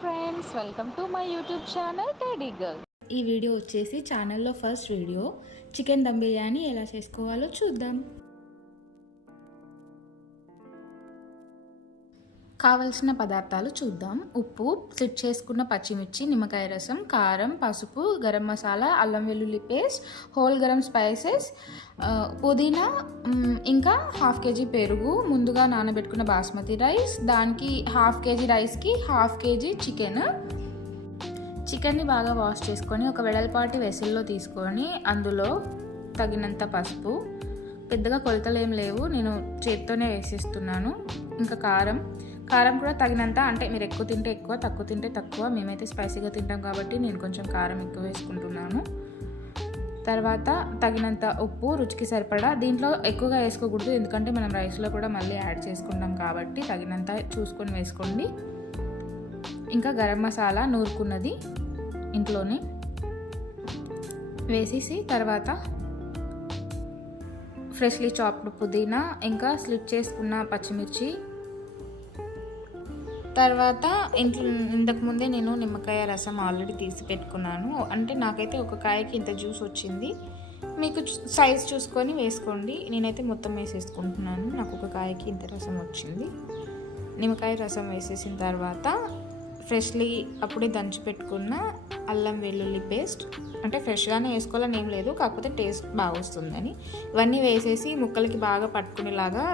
Friends, welcome to my YouTube channel Teddy Girl. ఈ video వచ్చేసి ఛానల్లో first video. Chicken dum biryani ఎలా చేసుకోవాలో చూద్దాం. కావలసిన పదార్థాలు చూద్దాం. ఉప్పు, స్లిట్ చేసుకున్న పచ్చిమిర్చి, నిమ్మకాయ రసం, కారం, పసుపు, గరం మసాలా, అల్లం వెల్లుల్లి పేస్ట్, హోల్ గరం స్పైసెస్, పుదీనా, ఇంకా 1/2 kg పెరుగు, ముందుగా నానబెట్టుకున్న బాస్మతి రైస్, దానికి 1/2 kg రైస్కి 1/2 kg చికెన్ని బాగా వాష్ చేసుకొని ఒక వెడల్పాటి వెసల్లో తీసుకొని అందులో తగినంత పసుపు, పెద్దగా కొలతలు ఏం లేవు, నేను చేత్తోనే వేసేస్తున్నాను. ఇంకా కారం కూడా తగినంత, అంటే మీరు ఎక్కువ తింటే ఎక్కువ, తక్కువ తింటే తక్కువ. మేమైతే స్పైసీగా తింటాం కాబట్టి నేను కొంచెం కారం ఎక్కువ వేసుకుంటున్నాను. తర్వాత తగినంత ఉప్పు, రుచికి సరిపడా. దీంట్లో ఎక్కువగా వేసుకోకూడదు, ఎందుకంటే మనం రైస్లో కూడా మళ్ళీ యాడ్ చేసుకుంటాం కాబట్టి తగినంత చూసుకొని వేసుకోండి. ఇంకా గరం మసాలా నూరుకున్నది ఇంట్లోనే వేసేసి, తర్వాత ఫ్రెష్లీ చాప్డ్ పుదీనా, ఇంకా స్లిట్ చేసుకున్న పచ్చిమిర్చి, తర్వాత ఇంతకు ముందే నేను నిమ్మకాయ రసం ఆల్రెడీ తీసి పెట్టుకున్నాను. అంటే నాకైతే ఒక కాయకి ఇంత జ్యూస్ వచ్చింది, మీకు సైజ్ చూసుకొని వేసుకోండి. నేనైతే మొత్తం వేసేసుకుంటున్నాను, నాకు ఒక కాయకి ఇంత రసం వచ్చింది. నిమ్మకాయ రసం వేసేసిన తర్వాత ఫ్రెష్లీ అప్పుడే దంచి పెట్టుకున్న అల్లం వెల్లుల్లి పేస్ట్, అంటే ఫ్రెష్గానే వేసుకోవాలని ఏం లేదు, కాకపోతే టేస్ట్ బాగా వస్తుందని ఇవన్నీ వేసేసి ముక్కలకి బాగా పట్టుకునేలాగా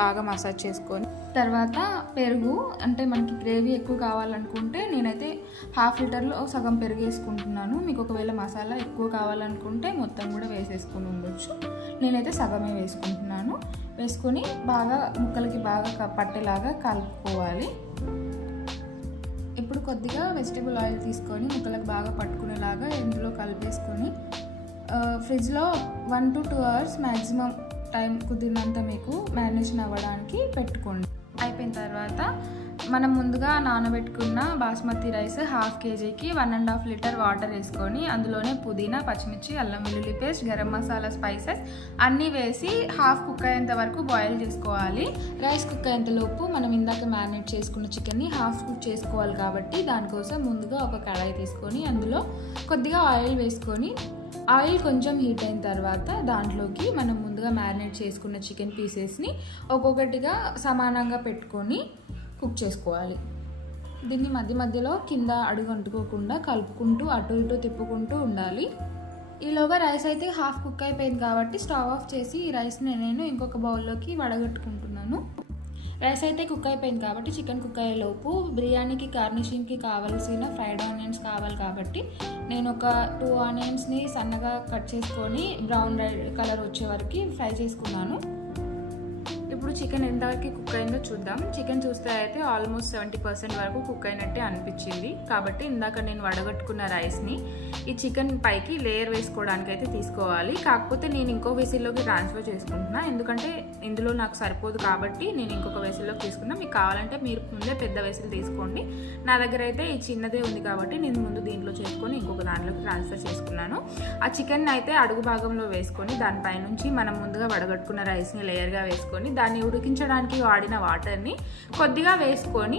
బాగా మసాజ్ చేసుకొని, తర్వాత పెరుగు, అంటే మనకి గ్రేవీ ఎక్కువ కావాలనుకుంటే నేనైతే 1/2 లీటర్లో సగం పెరుగు వేసుకుంటున్నాను. మీకు ఒకవేళ మసాలా ఎక్కువ కావాలనుకుంటే మొత్తం కూడా వేసేసుకొని ఉండొచ్చు. నేనైతే సగమే వేసుకుంటున్నాను. వేసుకొని బాగా ముక్కలకి బాగా పట్టేలాగా కలుపుకోవాలి. ఇప్పుడు కొద్దిగా వెజిటబుల్ ఆయిల్ తీసుకొని ముక్కలకు బాగా పట్టుకునేలాగా ఇందులో కలిపేసుకొని ఫ్రిడ్జ్లో 1 to 2 hours మ్యాక్సిమం టైం కుదిరినంత మీకు మ్యారినేషన్ అవ్వడానికి పెట్టుకోండి. అయిపోయిన తర్వాత మనం ముందుగా నానబెట్టుకున్న బాస్మతి రైస్ 1/2 kgకి 1.5 లీటర్ వాటర్ వేసుకొని అందులోనే పుదీనా, పచ్చిమిర్చి, అల్లం వెల్లుల్లి పేస్ట్, గరం మసాలా, స్పైసెస్ అన్నీ వేసి హాఫ్ కుక్ అయ్యేంత వరకు బాయిల్ చేసుకోవాలి. రైస్ కుక్ అయ్యేంతలోపు మనం ఇందాక మ్యారినేట్ చేసుకున్న చికెన్ని హాఫ్ కుక్ చేసుకోవాలి కాబట్టి దానికోసం ముందుగా ఒక కడాయి తీసుకొని అందులో కొద్దిగా ఆయిల్ వేసుకొని, ఆయిల్ కొంచెం హీట్ అయిన తర్వాత దాంట్లోకి మనం ముందుగా మ్యారినేట్ చేసుకున్న చికెన్ పీసెస్ని ఒక్కొక్కటిగా సమానంగా పెట్టుకొని కుక్ చేసుకోవాలి. దీన్ని మధ్యలో కింద అడుగు అంటుకోకుండా కలుపుకుంటూ అటు ఇటు తిప్పుకుంటూ ఉండాలి. ఈలోగా రైస్ అయితే హాఫ్ కుక్ అయిపోయింది కాబట్టి స్టవ్ ఆఫ్ చేసి ఈ రైస్ని నేను ఇంకొక బౌల్లోకి వడగట్టుకుంటున్నాను. రైస్ అయితే కుక్ అయిపోయింది కాబట్టి చికెన్ కుక్ అయ్యేలోపు బిర్యానీకి గార్నిషింగ్కి కావాల్సిన ఫ్రైడ్ ఆనియన్స్ కావాలి కాబట్టి నేను ఒక 2 ఆనియన్స్ని సన్నగా కట్ చేసుకొని బ్రౌన్ రెడ్ కలర్ వచ్చే వరకు ఫ్రై చేసుకున్నాను. ఇప్పుడు చికెన్ ఎంతవరకు కుక్ అయిందో చూద్దాం. చికెన్ చూస్తే అయితే ఆల్మోస్ట్ 70% వరకు కుక్ అయినట్టే అనిపించింది. కాబట్టి ఇందాక నేను వడగట్టుకున్న రైస్ని ఈ చికెన్ పైకి లేయర్ వేసుకోవడానికి అయితే తీసుకోవాలి. కాకపోతే నేను ఇంకో వెసిల్లోకి ట్రాన్స్ఫర్ చేసుకుంటున్నా, ఎందుకంటే ఇందులో నాకు సరిపోదు కాబట్టి నేను ఇంకొక వెసిల్లోకి తీసుకున్నా. మీకు కావాలంటే మీరు ముందే పెద్ద వెసిల్ తీసుకోండి. నా దగ్గర అయితే ఈ చిన్నదే ఉంది కాబట్టి నేను ముందు దీంట్లో చేసుకొని ఇంకొక దాంట్లోకి ట్రాన్స్ఫర్ చేసుకున్నాను. ఆ చికెన్ అయితే అడుగు భాగంలో వేసుకొని దానిపైనుంచి మనం ముందుగా వడగట్టుకున్న రైస్ని లేయర్గా వేసుకొని దాన్ని ఉడికించడానికి వాడిన వాటర్ని కొద్దిగా వేసుకొని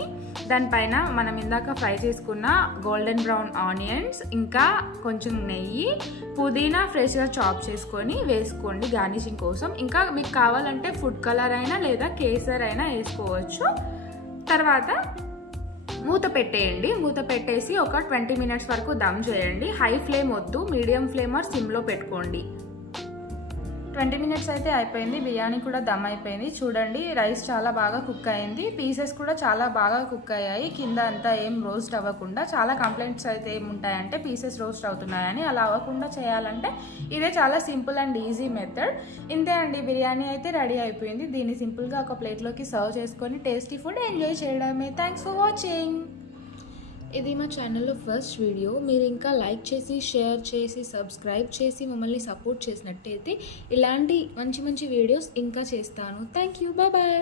దానిపైన మనం ఇందాక ఫ్రై చేసుకున్న గోల్డెన్ బ్రౌన్ ఆనియన్స్, ఇంకా కొంచెం నెయ్యి, పుదీనా ఫ్రెష్గా చాప్ చేసుకొని వేసుకోండి గార్నిషింగ్ కోసం. ఇంకా మీకు కావాలంటే ఫుడ్ కలర్ అయినా లేదా కేసర్ అయినా వేసుకోవచ్చు. తర్వాత మూత పెట్టేయండి. మూత పెట్టేసి ఒక 20 minutes వరకు దమ్ చేయండి. హై ఫ్లేమ్ వద్దు, మీడియం ఫ్లేమ్ ఆర్ సిమ్లో పెట్టుకోండి. 20 minutes అయితే అయిపోయింది. బిర్యానీ కూడా దమ్ అయిపోయింది. చూడండి, రైస్ చాలా బాగా కుక్ అయింది, పీసెస్ కూడా చాలా బాగా కుక్ అయ్యాయి. కింద అంతా ఏం రోస్ట్ అవ్వకుండా. చాలా కంప్లైంట్స్ అయితే ఏముంటాయంటే పీసెస్ రోస్ట్ అవుతున్నాయని. అలా అవ్వకుండా చేయాలంటే ఇదే చాలా సింపుల్ అండ్ ఈజీ మెథడ్. ఇంతే అండి, బిర్యానీ అయితే రెడీ అయిపోయింది. దీన్ని సింపుల్గా ఒక ప్లేట్లోకి సర్వ్ చేసుకొని టేస్టీ ఫుడ్ ఎంజాయ్ చేయడమే. Thanks for watching. ఇది మా ఛానల్లో ఫస్ట్ వీడియో. మీరు ఇంకా లైక్ చేసి, షేర్ చేసి, సబ్స్క్రైబ్ చేసి మమ్మల్ని సపోర్ట్ చేసినట్టయితే ఇలాంటి మంచి మంచి వీడియోస్ ఇంకా చేస్తాను. Thank you, bye bye.